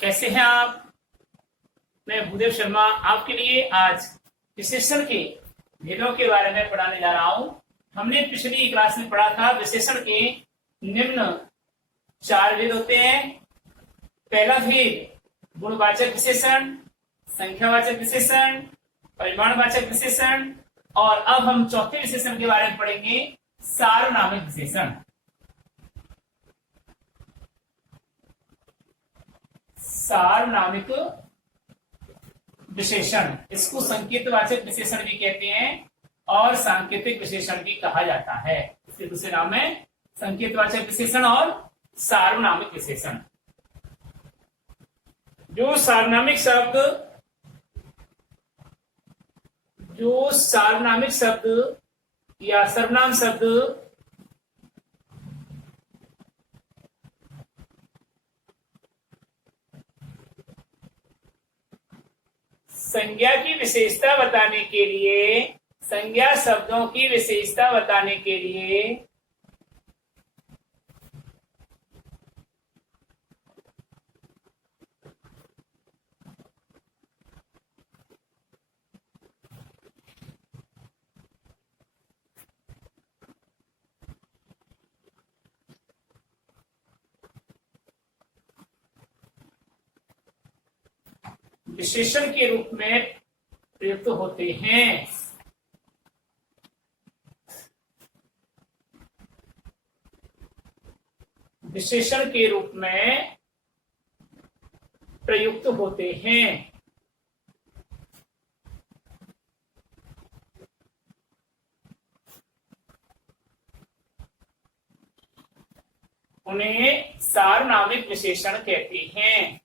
कैसे हैं आप। मैं भूदेव शर्मा आपके लिए आज विशेषण के भेदों के बारे में पढ़ाने जा रहा हूं। हमने पिछली क्लास में पढ़ा था विशेषण के निम्न 4 भेद होते हैं। पहला भेद गुणवाचक विशेषण, संख्यावाचक विशेषण, परिमाणवाचक विशेषण, और अब हम चौथे विशेषण के बारे में पढ़ेंगे, सार्वनामिक विशेषण। सार्वनामिक विशेषण, इसको संकेतवाचक विशेषण भी कहते हैं और सांकेतिक विशेषण भी कहा जाता है। इसके दूसरे नाम है संकेतवाचक विशेषण और सार्वनामिक विशेषण। जो सार्वनामिक शब्द या सर्वनाम शब्द संज्ञा की विशेषता बताने के लिए, संज्ञा शब्दों की विशेषता बताने के लिए विशेषण के रूप में प्रयुक्त होते हैं। विशेषण के रूप में प्रयुक्त होते हैं। उन्हें सार्वनामिक विशेषण कहते हैं।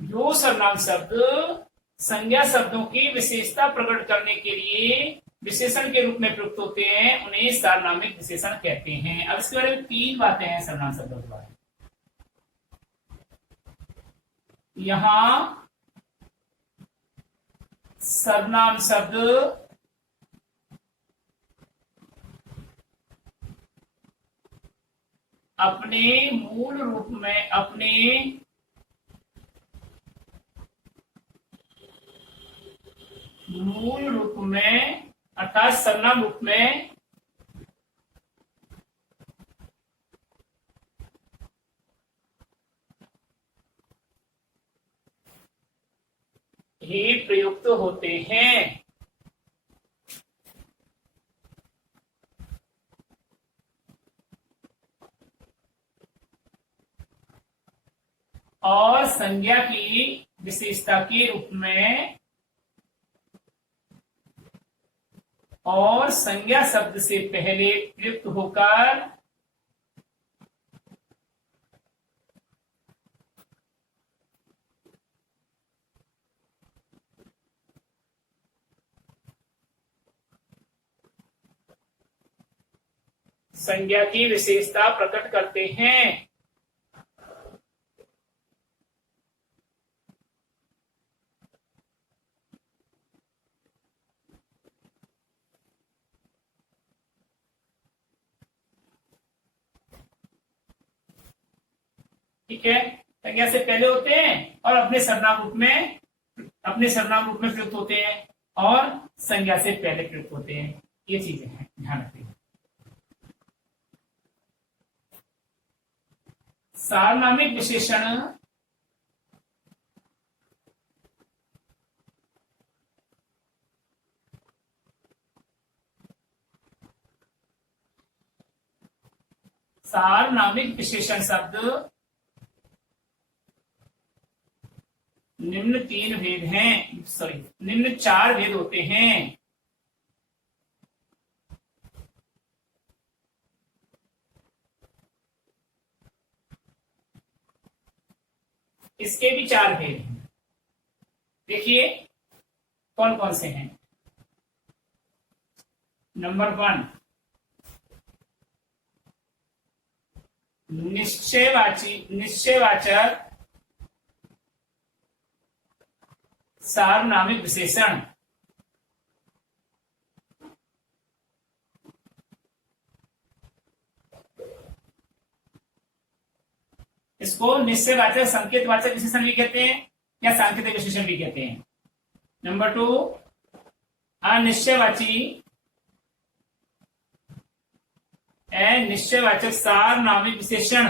जो सर्वनाम शब्द संज्ञा शब्दों की विशेषता प्रकट करने के लिए विशेषण के रूप में प्रयुक्त होते हैं, उन्हें सार्वनामिक विशेषण कहते हैं। अब इसके बारे में 3 बातें हैं सर्वनाम शब्दों के बारे में। यहां सर्वनाम शब्द अपने मूल रूप में अर्थात सर्वनाम रूप में ही प्रयुक्त होते हैं। और संज्ञा की विशेषता के रूप में और संज्ञा शब्द से पहले प्रयुक्त होकर संज्ञा की विशेषता प्रकट करते हैं। ठीक है, संज्ञा से पहले होते हैं और अपने सर्वनाम रूप में प्रयुक्त होते हैं और संज्ञा से पहले प्रयुक्त होते हैं। ये चीजें हैं, ध्यान रखिए। सार्वनामिक विशेषण शब्द निम्न 4 भेद होते हैं। इसके भी 4 भेद हैं। देखिए कौन कौन से हैं। नंबर 1 निश्चयवाचक सार्वनामिक विशेषण। इसको निश्चयवाचक संकेतवाचक विशेषण भी कहते हैं या सांकेतिक विशेषण भी कहते हैं। नंबर 2, अनिश्चयवाचक सार्वनामिक विशेषण।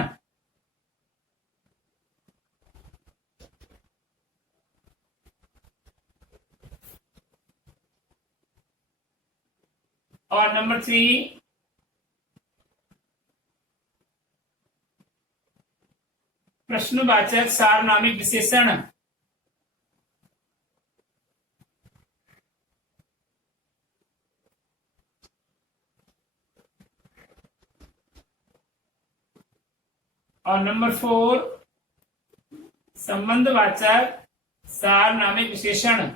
और नंबर 3, प्रश्नवाचक सार्वनामिक विशेषण। और नंबर 4, संबंधवाचक सार्वनामिक विशेषण।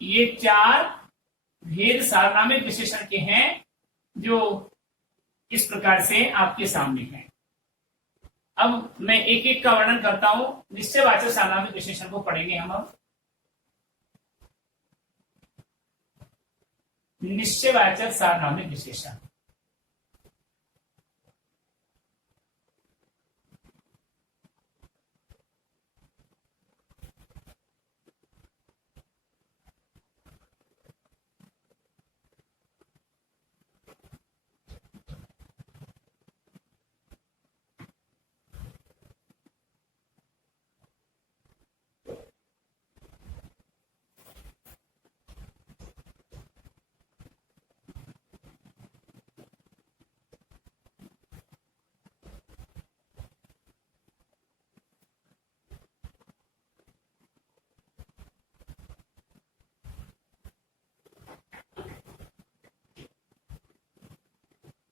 ये 4 भेद सार्वनामिक विशेषण के हैं जो इस प्रकार से आपके सामने हैं। अब मैं एक एक का वर्णन करता हूं। निश्चयवाचक सार्वनामिक विशेषण को पढ़ेंगे हम। अब निश्चयवाचक सार्वनामिक विशेषण।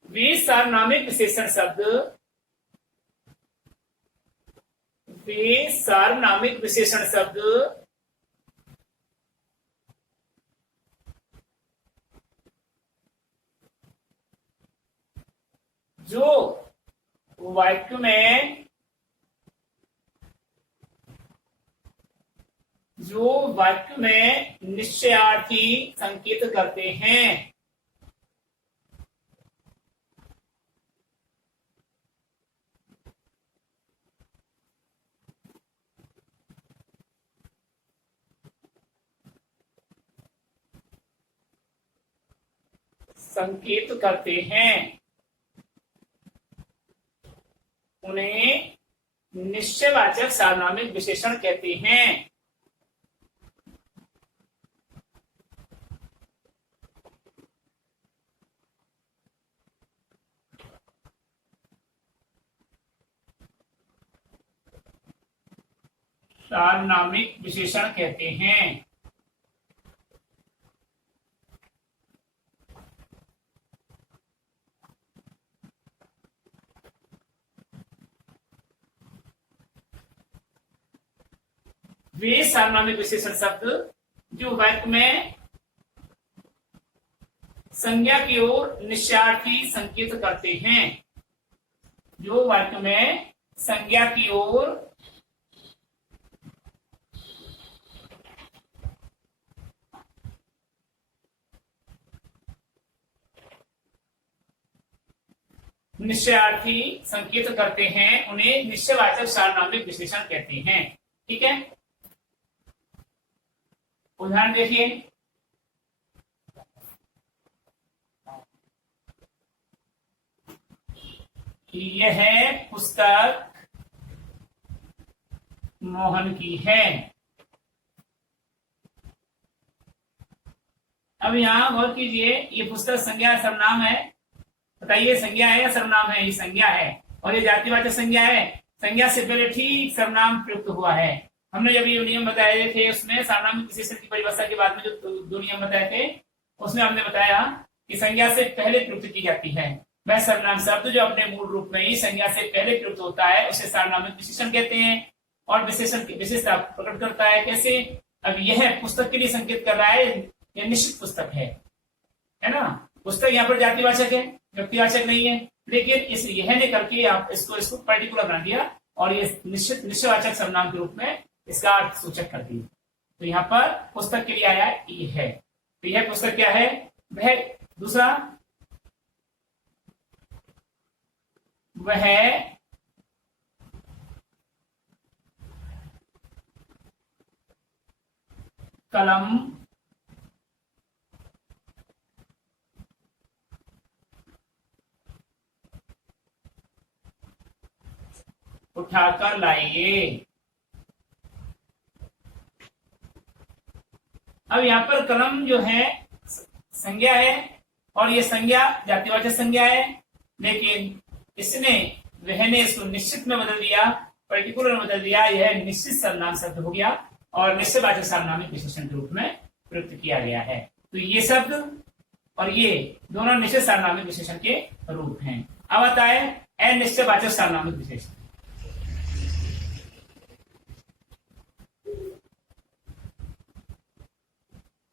वे सार्वनामिक विशेषण शब्द, वे सार्वनामिक विशेषण शब्द जो वाक्य में निश्चयार्थी संकेत करते हैं। उन्हें निश्चयवाचक सार्वनामिक विशेषण कहते हैं। सार्वनामिक विशेषण कहते हैं। वे सार्वनामिक विशेषण शब्द जो वाक्य में संज्ञा की ओर निश्चयार्थी संकेत करते हैं, जो वाक्य में संज्ञा की ओर निश्चयार्थी संकेत करते हैं, उन्हें निश्चयवाचक सार्वनामिक विशेषण कहते हैं। ठीक है, उदाहरण देखिए। यह पुस्तक मोहन की है। अब यहां गौर कीजिए, ये पुस्तक संज्ञा सर्वनाम है। बताइए संज्ञा है या सर्वनाम है? ये संज्ञा है और ये जातिवाचक संज्ञा है। संज्ञा से पहले ठीक सर्वनाम प्रयुक्त हुआ है। हमने जब ये नियम बताए थे उसमें सार्वनामिक विशेषण की परिभाषा के बाद में जो 2 नियम बताए थे उसमें हमने बताया कि संज्ञा से पहले प्रयुक्त की जाती है। वह सर्वनाम शब्द जो अपने मूल रूप में ही संज्ञा से पहले प्रयुक्त होता है उसे सार्वनामिक विशेषण कहते हैं। और विशेषण की विशेषता प्रकट करता है कैसे? अब यह पुस्तक के लिए संकेत कर रहा है, यह निश्चित पुस्तक है ना। पुस्तक यहाँ पर जातिवाचक है, व्यक्तिवाचक नहीं है, लेकिन इस यह ने करके आप इसको पर्टिकुलर बना दिया और ये निश्चयवाचक सर्वनाम के रूप में इसका अर्थ सूचक कर दिया। तो यहाँ पर पुस्तक के लिए आया ये है, तो यह पुस्तक क्या है? वह दूसरा वह कलम उठाकर लाइए। अब यहाँ पर कलम जो है संज्ञा है और ये संज्ञा जातिवाचक संज्ञा है, लेकिन इसने वह ने इसको निश्चित में बदल दिया, पर्टिकुलर में बदल दिया। यह निश्चित सर्वनाम शब्द हो गया और निश्चयवाचक सार्वनामिक विशेषण के रूप में प्रयुक्त किया गया है। तो ये शब्द और ये दोनों निश्चित सार्वनामिक विशेषण के रूप हैं। अब आता है अनिश्चयवाचक सार्वनामिक विशेषण।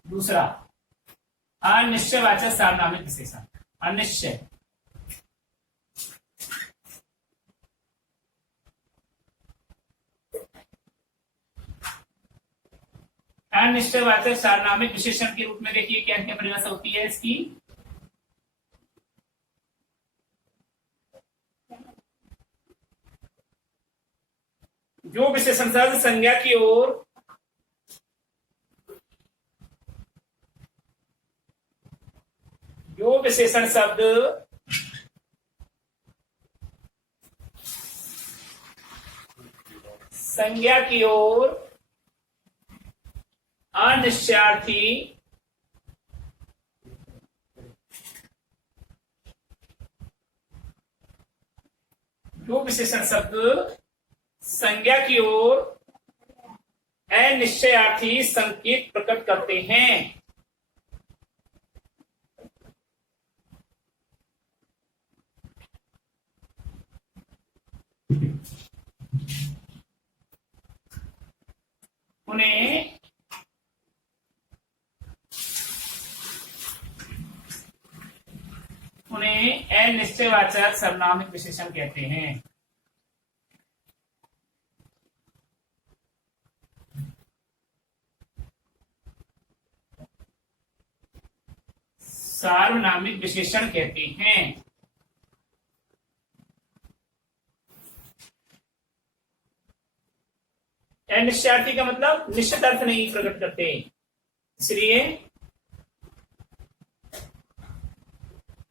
दूसरा अनिश्चयवाचक सार्वनामिक विशेषण। अनिश्चय अनिश्चयवाचक सार्वनामिक विशेषण के रूप में देखिए क्या क्या परिभाषा होती है इसकी। जो विशेषण शब्द संज्ञा की ओर जो विशेषण शब्द संज्ञा की ओर अनिश्चयार्थी जो विशेषण शब्द संज्ञा की ओर अनिश्चयार्थी संकेत प्रकट करते हैं उन्हें अनिश्चयवाचक सर्वनामिक विशेषण कहते हैं। सार्वनामिक विशेषण कहते हैं। अनिश्चयार्थी का मतलब निश्चित अर्थ नहीं प्रकट करते, इसलिए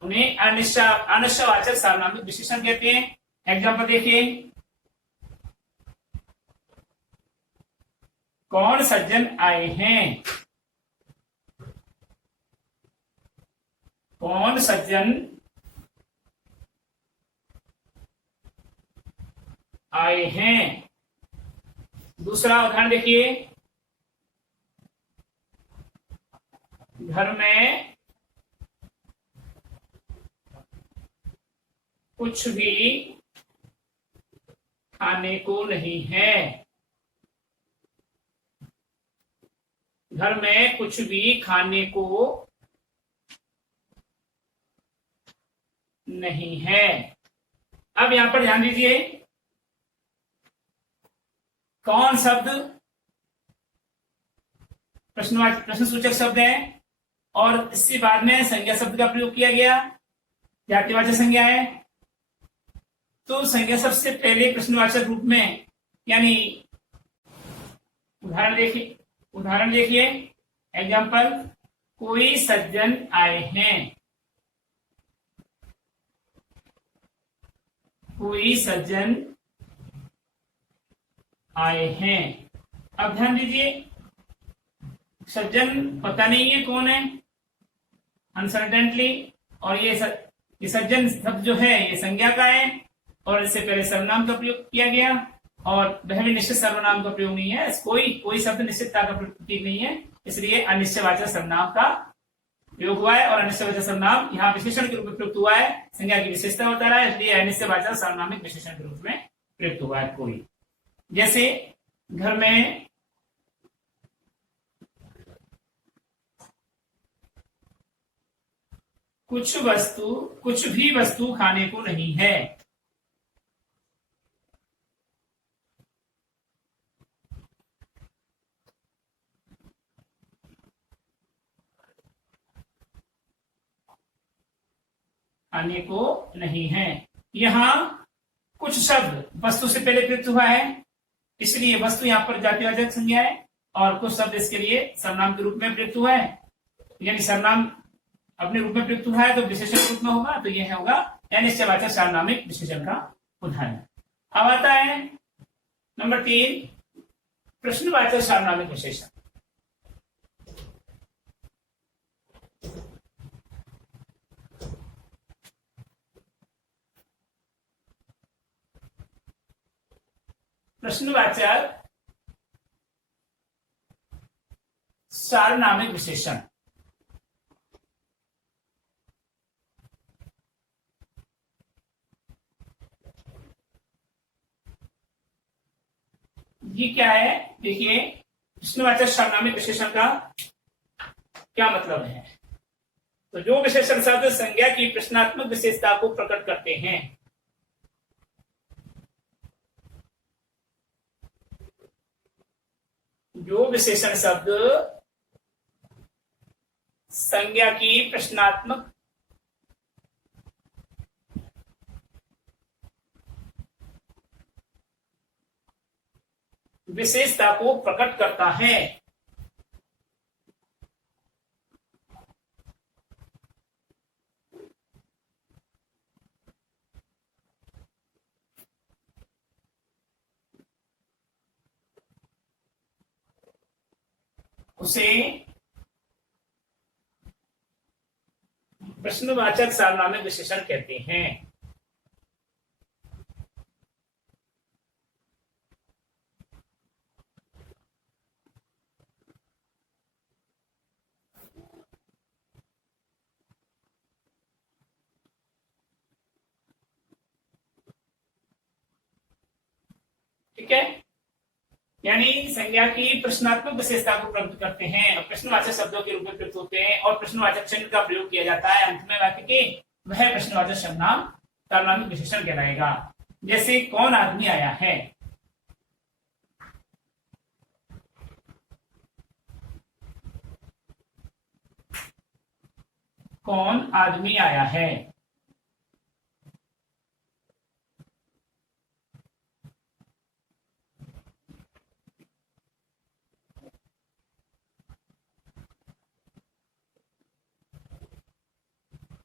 उन्हें अनिश्चयवाचक सार्वनामिक विशेषण कहते हैं। एग्जाम्पल देखिए, कौन सज्जन आए हैं? कौन सज्जन आए हैं। दूसरा उदाहरण देखिए, घर में कुछ भी खाने को नहीं है। घर में कुछ भी खाने को नहीं है। अब यहां पर ध्यान दीजिए, कौन शब्द प्रश्न सूचक शब्द है और इसके बाद में संज्ञा शब्द का प्रयोग किया गया, जातिवाचक संज्ञा है। तो संज्ञा शब्द से पहले प्रश्नवाचक रूप में, यानी उदाहरण देखिए एग्जाम्पल, कोई सज्जन आए हैं। कोई सज्जन आए हैं। अब ध्यान दीजिए, सज्जन पता नहीं है कौन है, अनसर्टेनली, और ये सज्जन शब्द जो है ये संज्ञा का है और इससे पहले सर्वनाम का प्रयोग किया गया और वह भी निश्चित सर्वनाम का प्रयोग नहीं है। कोई शब्द निश्चितता का प्रतीक नहीं है, इसलिए अनिश्चयवाचक सर्वनाम का प्रयोग हुआ है, और अनिश्चयवाचक सर्वनाम यहाँ विशेषण के रूप में प्रयुक्त हुआ है, संज्ञा की विशेषता बता रहा है, इसलिए अनिश्चयवाचक सार्वनामिक विशेषण के रूप में प्रयुक्त हुआ है कोई। जैसे घर में कुछ भी वस्तु खाने को नहीं है। खाने को नहीं है। यहाँ कुछ शब्द वस्तु से पहले प्रयुक्त हुआ है, इसलिए वस्तु यहाँ पर जातिवाचक संज्ञा है, और कुछ शब्द इसके लिए सर्वनाम के रूप में प्रयुक्त हुआ है, यानी सर्वनाम अपने रूप में प्रयुक्त हुआ है तो विशेषण के रूप में होगा, तो यह होगा अनिश्चयवाचक सार्वनामिक विशेषण का उदाहरण। अब आता है नंबर 3, प्रश्नवाचक सार्वनामिक विशेषण। प्रश्नवाचक सार्वनामिक विशेषण ये क्या है? देखिए, प्रश्नवाचक सार्वनामिक विशेषण का क्या मतलब है। तो जो विशेषण शब्द संज्ञा की प्रश्नात्मक विशेषता को प्रकट करते हैं, जो विशेषण शब्द संज्ञा की प्रश्नात्मक विशेषता को प्रकट करता है, उसे प्रश्नवाचक सार्वनामिक विशेषण कहते हैं। ठीक है, यानी संज्ञा की प्रश्नात्मक विशेषता को प्रकट करते हैं और प्रश्नवाचक शब्दों के रूप में प्रयुक्त होते हैं, और प्रश्नवाचक चिन्ह का प्रयोग किया जाता है अंत में वाक्य के, वह प्रश्नवाचक सर्वनाम सार्वनामिक विशेषण कहलाएगा। जैसे कौन आदमी आया है, कौन आदमी आया है।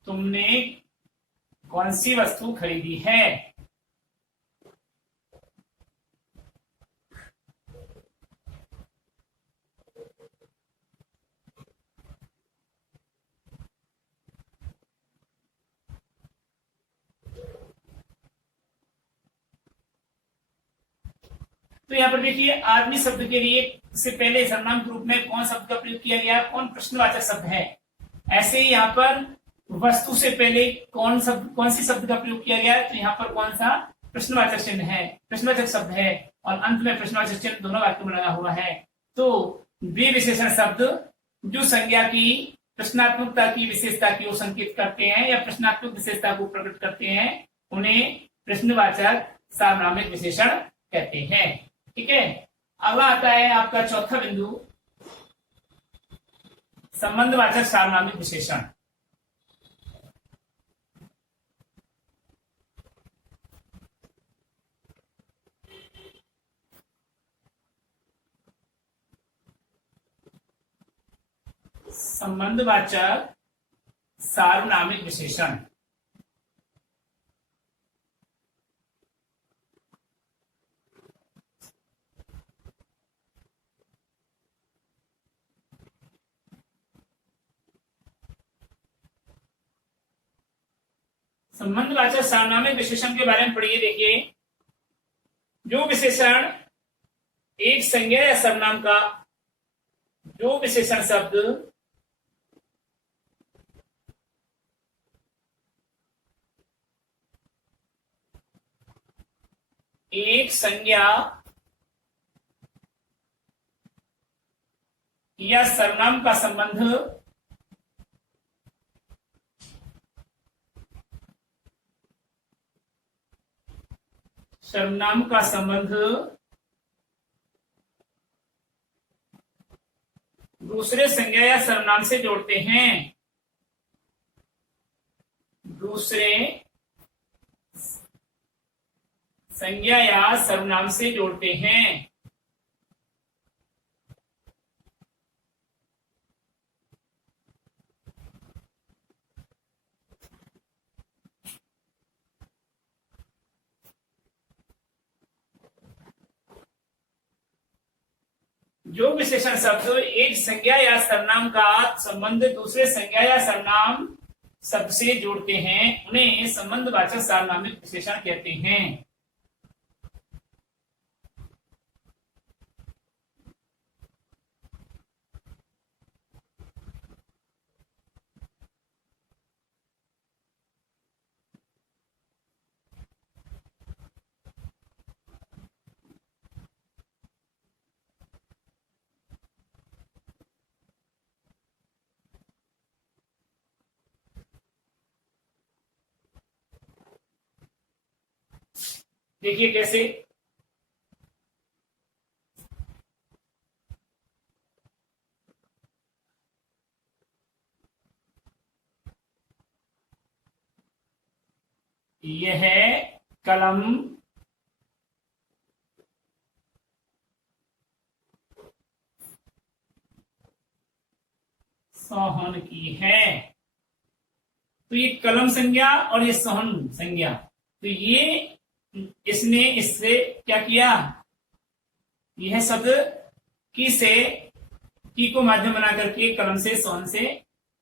तुमने कौन सी वस्तु खरीदी है। तो यहाँ पर देखिए, आदमी शब्द के लिए से पहले सर्वनाम के रूप में कौन शब्द का प्रयोग किया गया, कौन प्रश्नवाचक शब्द है। ऐसे ही यहाँ पर वस्तु से पहले कौन सी शब्द का प्रयोग किया गया, तो यहाँ पर कौन सा प्रश्नवाचक चिन्ह है, प्रश्नवाचक शब्द है, और अंत में प्रश्नवाचक चिन्ह दोनों वाक्य में लगा हुआ है। तो वे विशेषण शब्द जो संज्ञा की प्रश्नात्मकता की विशेषता की ओर संकेत करते हैं या प्रश्नात्मक विशेषता को प्रकट करते हैं, उन्हें प्रश्नवाचक सार्वनामिक विशेषण कहते हैं। ठीक है, अगला आता है आपका चौथा बिंदु, संबंधवाचक सार्वनामिक विशेषण। संबंधवाचक सार्वनामिक विशेषण संबंधवाचक सार्वनामिक विशेषण के बारे में पढ़िए। देखिए, जो विशेषण एक संज्ञा या सर्वनाम का, जो विशेषण शब्द एक संज्ञा या सर्वनाम का संबंध दूसरे संज्ञा या सर्वनाम से जोड़ते हैं। दूसरे संज्ञा या सर्वनाम से जोड़ते हैं। जो विशेषण शब्द एक संज्ञा या सर्वनाम का संबंध दूसरे संज्ञा या सर्वनाम शब्द से जोड़ते हैं उन्हें संबंधवाचक सार्वनामिक विशेषण कहते हैं। देखिए कैसे। यह कलम सोहन की है। तो ये कलम संज्ञा और ये सोहन संज्ञा, तो ये इसने इससे क्या किया, यह शब्द की को माध्यम बना करके कलम से सोहन से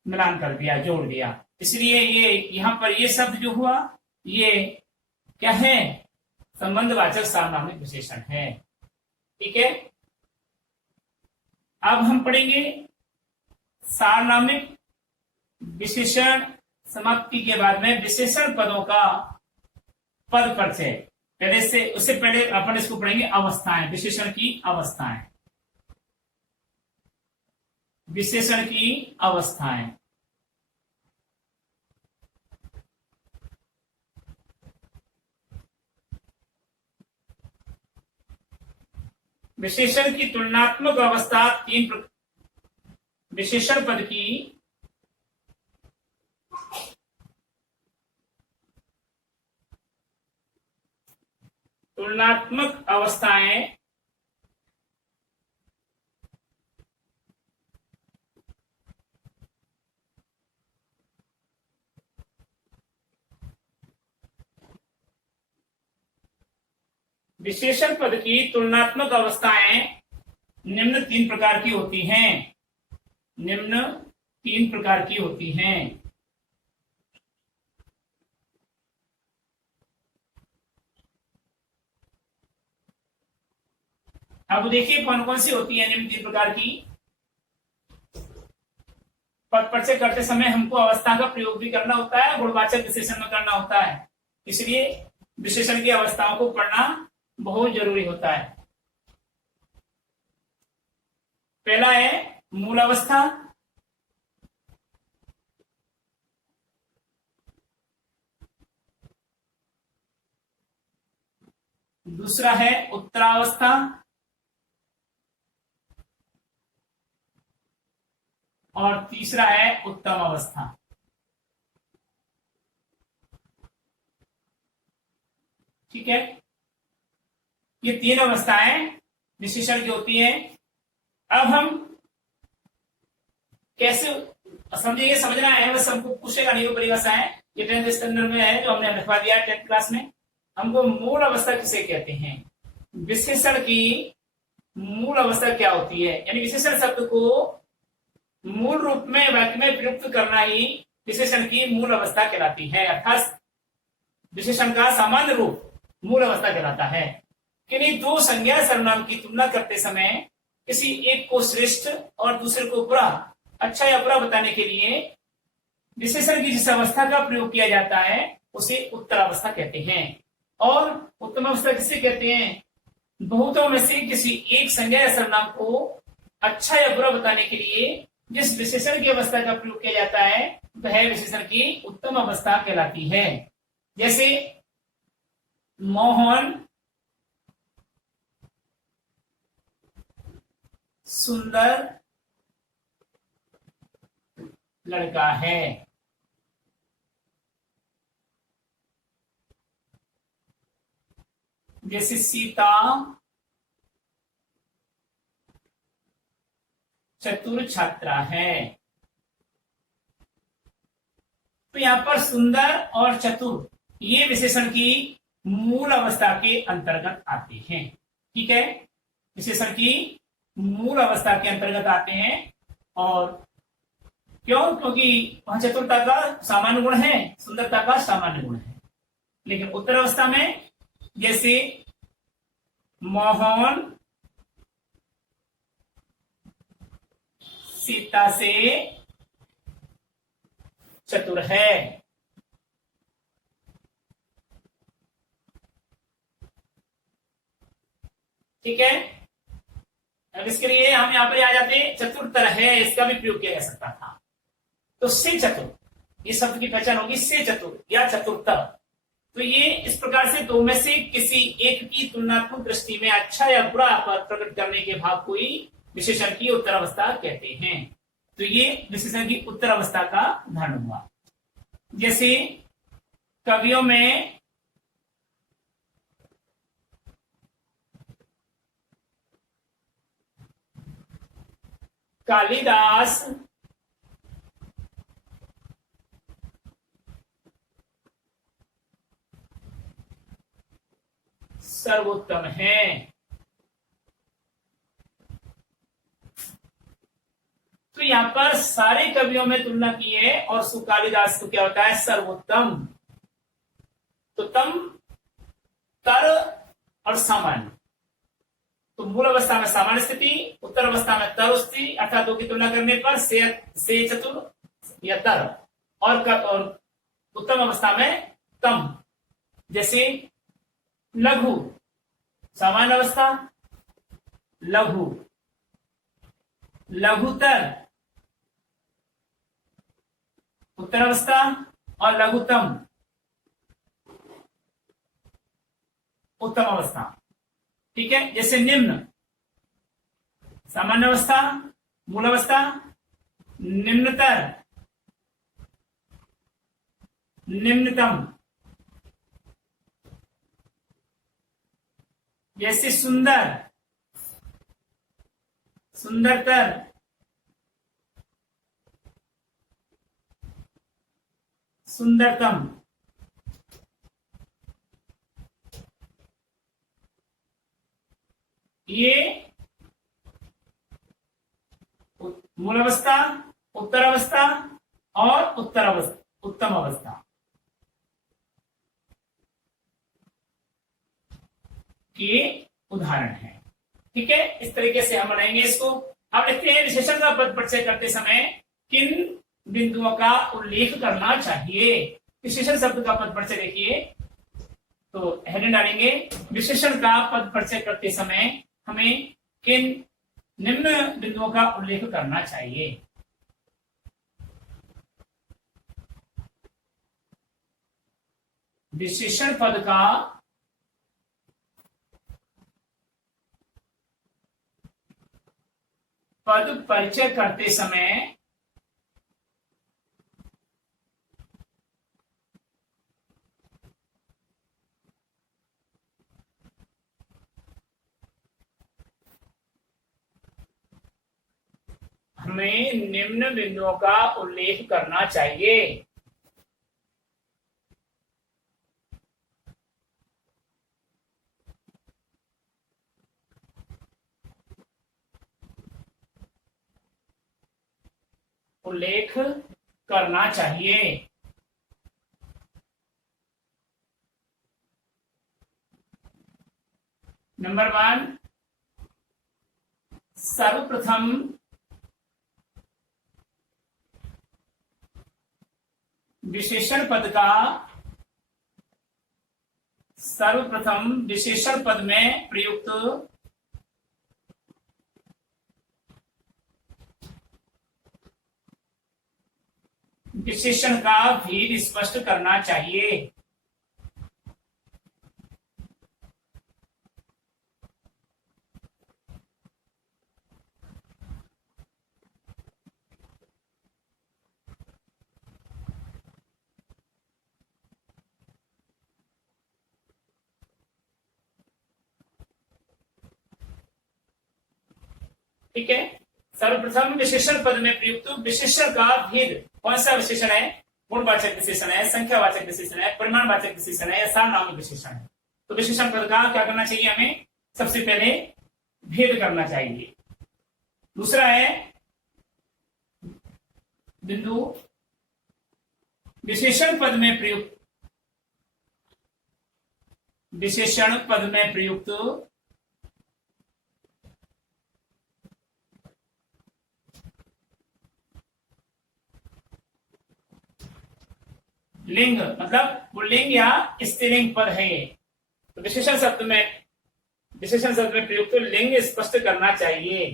मिलान कर दिया, जोड़ दिया। इसलिए ये यहां पर ये शब्द जो हुआ ये क्या है, संबंधवाचक सार्वनामिक विशेषण है। ठीक है, अब हम पढ़ेंगे सार्वनामिक विशेषण समाप्ति के बाद में विशेषण पदों का पद परिचय। पहले से उससे पहले अपन इसको पढ़ेंगे अवस्थाएं, विशेषण की अवस्थाएं। विशेषण की अवस्थाएं। विशेषण की तुलनात्मक अवस्था विशेषण पद की तुलनात्मक अवस्थाएं विशेषण पद की तुलनात्मक अवस्थाएं निम्न तीन प्रकार की होती हैं। निम्न तीन प्रकार की होती हैं। अब देखिए कौन कौन सी होती है निम्न तीन प्रकार की। पद परिचय करते समय हमको अवस्था का प्रयोग भी करना होता है, गुणवाचक विशेषण में करना होता है। इसलिए विशेषण की अवस्थाओं को पढ़ना बहुत जरूरी होता है। पहला है मूल अवस्था, दूसरा है उत्तरावस्था, और तीसरा है उत्तम अवस्था। ठीक है, ये तीन अवस्थाएं विशेषण की होती हैं। अब हम कैसे समझेंगे, समझना है, बस हमको पूछेगा नहीं वो परिभाषा है। ये 10th स्टैंडर्ड में है जो हमने लिखवा दिया 10th क्लास में। हमको मूल अवस्था किसे कहते हैं, विशेषण की मूल अवस्था क्या होती है, यानी विशेषण शब्द को मूल रूप में वाक्य में प्रयुक्त करना ही विशेषण की मूल अवस्था कहलाती है। अर्थात विशेषण का सामान्य रूप मूल अवस्था कहलाता है। किन्हीं दो संज्ञा सर्वनाम की तुलना करते समय किसी एक को श्रेष्ठ और दूसरे को बुरा, अच्छा या बुरा बताने के लिए विशेषण की जिस अवस्था का प्रयोग किया जाता है उसे उत्तरावस्था कहते हैं। और उत्तम अवस्था किसे कहते हैं? बहुतों में से किसी एक संज्ञा या सर्वनाम को अच्छा या बुरा बताने के लिए जिस विशेषण की अवस्था का प्रयोग किया जाता है वह विशेषण की उत्तम अवस्था कहलाती है। जैसे मोहन सुंदर लड़का है। जैसे सीता चतुर छात्रा है। तो यहां पर सुंदर और चतुर ये विशेषण की मूल अवस्था के अंतर्गत आते हैं। ठीक है, विशेषण की मूल अवस्था के अंतर्गत आते हैं। और क्यों? क्योंकि वहां चतुरता का सामान्य गुण है, सुंदरता का सामान्य गुण है। लेकिन उत्तर अवस्था में जैसे मोहन सीता से चतुर है। ठीक है, अब इसके लिए हम यहां पर आ जाते हैं चतुरतर है, इसका भी प्रयोग किया जा सकता था। तो से चतुर ये शब्द की पहचान होगी, से चतुर या चतुरतर। तो ये इस प्रकार से दो में से किसी एक की तुलनात्मक दृष्टि में अच्छा या बुरा प्रकट करने के भाव को ही विशेषण की उत्तर अवस्था कहते हैं। तो ये विशेषण की उत्तर अवस्था का उदाहरण हुआ। जैसे कवियों में कालिदास सर्वोत्तम है। तो यहां पर सारे कवियों में तुलना की है और कालिदास को क्या होता है? सर्वोत्तम। तो तम, तर और सामान्य। तो मूल अवस्था में सामान्य स्थिति, उत्तर अवस्था में तर स्थिति, अर्थात दो की तुलना करने पर से चतुर या तर, और उत्तम अवस्था में तम। जैसे लघु सामान्य अवस्था, लघु लघुतर उत्तर अवस्था, और लघुतम उत्तम अवस्था। ठीक है, जैसे निम्न सामान्य अवस्था, मूल अवस्था, निम्नतर निम्नतम। जैसे सुंदर सुंदरतर, सुंदरतम। ये मूल अवस्था, उत्तर अवस्था और उत्तम अवस्था के उदाहरण है। ठीक है, इस तरीके से हम बनाएंगे इसको। अब लिखते हैं विशेषण का पद परिचय करते समय किन बिंदुओं का उल्लेख करना चाहिए। विशेषण शब्द का पद परिचय देखिए, तो हेडिंग डालेंगे विशेषण का पद परिचय करते समय हमें किन निम्न बिंदुओं का उल्लेख करना चाहिए। विशेषण पद का पद परिचय करते समय हमें निम्न बिंदुओं का उल्लेख करना चाहिए। उल्लेख करना चाहिए। नंबर 1, सर्वप्रथम विशेषण पद का सर्वप्रथम विशेषण पद में प्रयुक्त विशेषण का भेद स्पष्ट करना चाहिए। ठीक है, सर्वप्रथम विशेषण पद में प्रयुक्त विशेषण का भेद। कौन सा विशेषण है? गुणवाचक विशेषण है, संख्यावाचक विशेषण है, परिमाणवाचक विशेषण है या सार्वनामिक विशेषण है। तो विशेषण पद का क्या करना चाहिए? हमें सबसे पहले भेद करना चाहिए। दूसरा है बिंदु विशेषण पद में प्रयुक्त लिंग, मतलब पुल्लिंग या स्त्रीलिंग पद है ये। तो विशेषण शब्द में प्रयुक्त लिंग स्पष्ट करना चाहिए।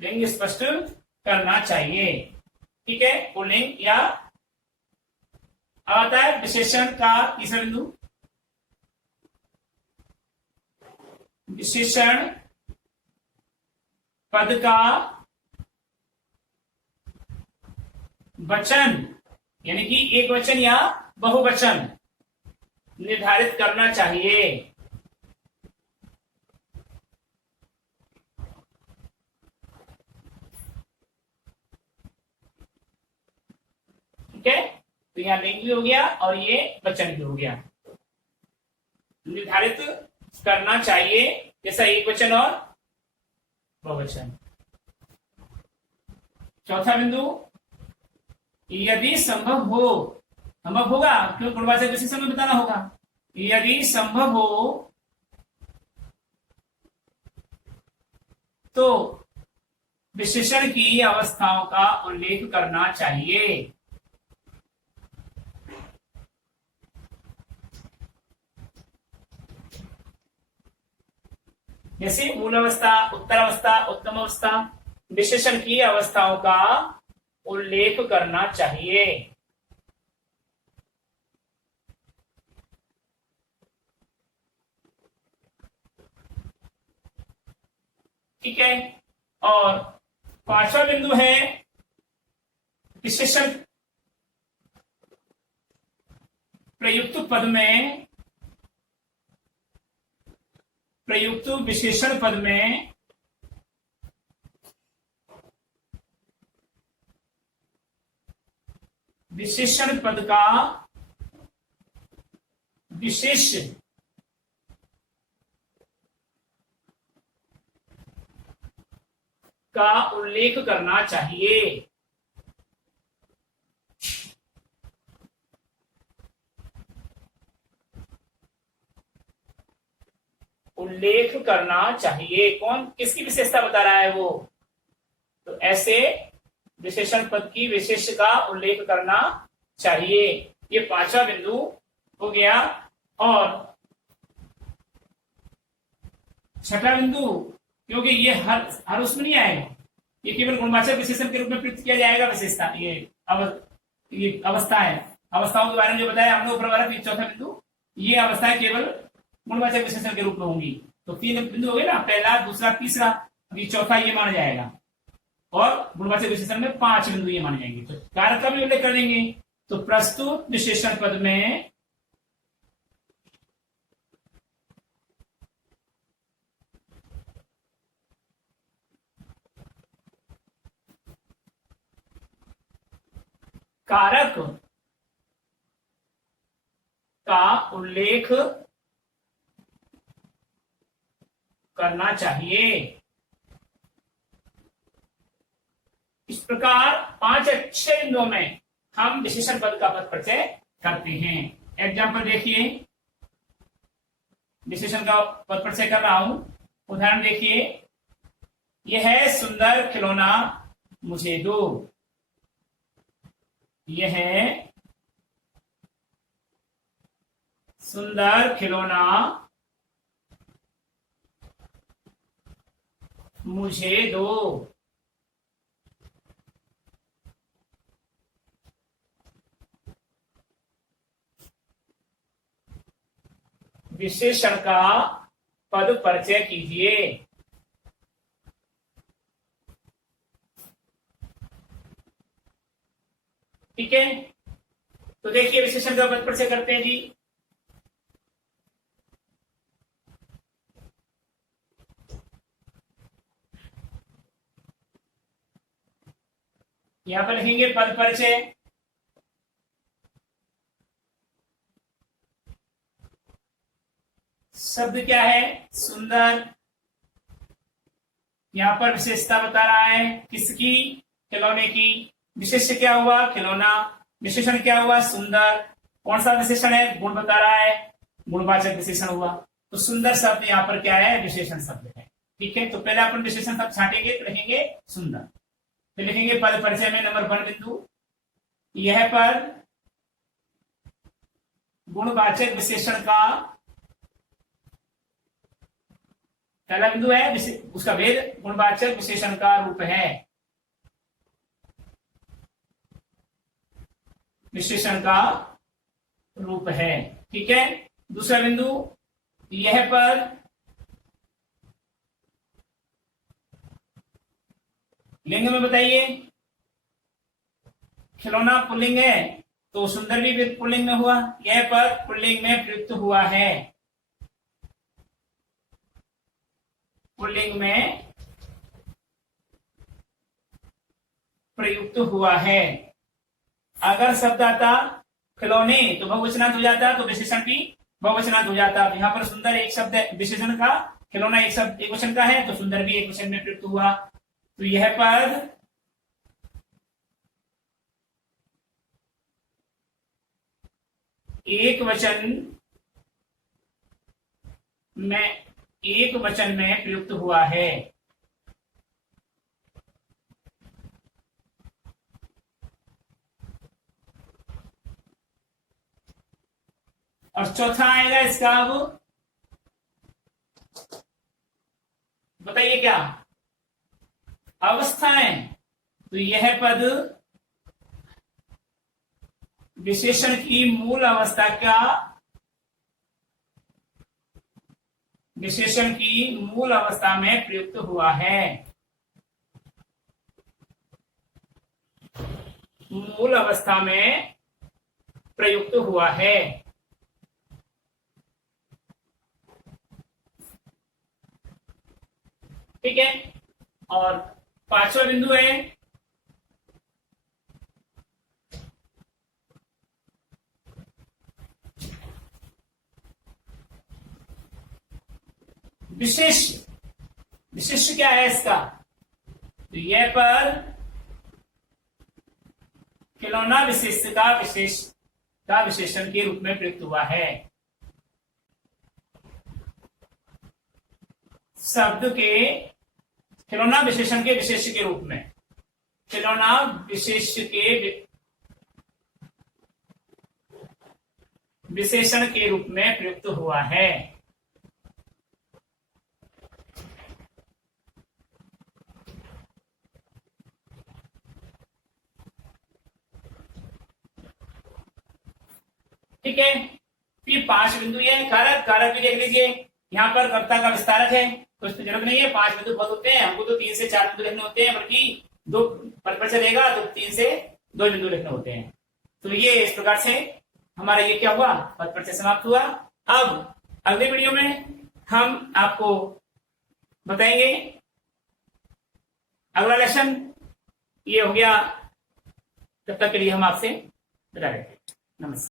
लिंग स्पष्ट करना चाहिए। ठीक है, पुल्लिंग या आता है विशेषण का तीसरा बिंदु, विशेषण पद का वचन यानी कि एक वचन या बहुवचन निर्धारित करना चाहिए। ठीक है, तो यहाँ लिंग भी हो गया और ये वचन भी हो गया। निर्धारित करना चाहिए जैसा एक वचन और बहुवचन। चौथा बिंदु, यदि संभव होगा, क्यों गुणवाचक विशेषण में बताना होगा। यदि संभव हो तो विशेषण की अवस्थाओं का उल्लेख करना चाहिए। जैसे मूल अवस्था, उत्तर अवस्था, उत्तम अवस्था, विशेषण की अवस्थाओं का उल्लेख करना चाहिए। ठीक है, और पांचवा बिंदु है विशेषण प्रयुक्त पद में प्रयुक्त विशेषण पद में विशेषण पद का विशेष का उल्लेख करना चाहिए। उल्लेख करना चाहिए। कौन किसकी विशेषता बता रहा है वो? तो ऐसे विशेषण पद की विशेष का उल्लेख करना चाहिए। ये पांचवा बिंदु हो गया। और छठा बिंदु, क्योंकि ये हर उसमें नहीं आएगा, ये केवल गुणवाचक विशेषण के रूप में प्रयुक्त किया जाएगा। विशेषता ये अवस्था है, अवस्थाओं के बारे में जो बताया हमने ऊपर, चौथा बिंदु, ये अवस्थाएं केवल गुणवाचक विशेषण के रूप में होंगी। तो तीन बिंदु हो गए ना, पहला, दूसरा, तीसरा, अभी चौथा ये माना जाएगा। और गुणवाचक विशेषण में 5 बिंदु ये माने जाएंगे। तो कारक का भी उल्लेख कर देंगे। तो प्रस्तुत विशेषण पद में कारक का उल्लेख करना चाहिए। इस प्रकार 5 अच्छे बिंदुओं में हम विशेषण पद का पद परिचय करते हैं। एग्जाम्पल देखिए, विशेषण का पद परिचय कर रहा हूं। उदाहरण देखिए, यह है सुंदर खिलौना मुझे दो। यह है सुंदर खिलौना मुझे दो। विशेषण का पद परिचय कीजिए। ठीक है, तो देखिए विशेषण का पद परिचय करते हैं जी। यहां पर लिखेंगे पद परिचय। शब्द क्या है? सुंदर। यहां पर विशेषता बता रहा है किसकी? खिलौने की। विशेष्य क्या हुआ? खिलौना। विशेषण क्या हुआ? सुंदर। कौन सा विशेषण है? गुण बता रहा है, गुणवाचक विशेषण हुआ। तो सुंदर शब्द यहाँ पर क्या है? विशेषण शब्द है। ठीक है, तो पहले अपन विशेषण शब्द छांटेंगे तो लिखेंगे सुंदर। फिर लिखेंगे पद परिचय में नंबर 1 बिंदु, यह पद गुणवाचक विशेषण का पहला बिंदु है, उसका भेद गुणवाचक विशेषण का रूप है। विशेषण का रूप है। ठीक है, दूसरा बिंदु, यह पद लिंग में बताइए। खिलौना पुल्लिंग है तो सुंदर भी पुल्लिंग में हुआ। यह पद पुल्लिंग में प्रयुक्त हुआ है। पुल्लिंग में प्रयुक्त हुआ है। अगर शब्द आता खिलौने तो बहुवचनांत हो जाता, तो विशेषण भी बहुवचनांत हो जाता। यहाँ पर सुंदर एक शब्द विशेषण का, खिलौना एक शब्द एक वचन का है, तो सुंदर भी एक वचन में प्रयुक्त हुआ। तो यह पद एक वचन में प्रयुक्त हुआ है। और चौथा आएगा इसका, अब बताइए क्या? अवस्थाएं। तो यह पद विशेषण की मूल अवस्था का, विशेषण की मूल अवस्था में प्रयुक्त हुआ है। मूल अवस्था में प्रयुक्त हुआ है। ठीक है, और पांचवा बिंदु है विशेष। विशेष क्या है इसका? तो यह पर खिलौना विशेष का विशेषण के रूप में प्रयुक्त हुआ है। शब्द के खिलौना विशेषण के विशेष के रूप में, खिलौना विशेष के विशेषण के रूप में प्रयुक्त हुआ है। ठीक है, ये 5 बिंदु है। कारक, कारक भी देख लीजिए। यहाँ पर कर्ता का विस्तारक है तो इसकी जरूरत नहीं है। 5 बिंदु बहुत होते हैं, हमको तो 3 से 4 बिंदु लिखने होते हैं, बल्कि 2 पद परिचय देगा तो 3 से 2 बिंदु लिखने होते हैं। तो ये इस प्रकार से हमारा ये क्या हुआ? पद परिचय समाप्त हुआ। अब अगले वीडियो में हम आपको बताएंगे अगला लेसन। ये हो गया, तब तक के लिए हम आपसे विदा लेते हैं। नमस्कार।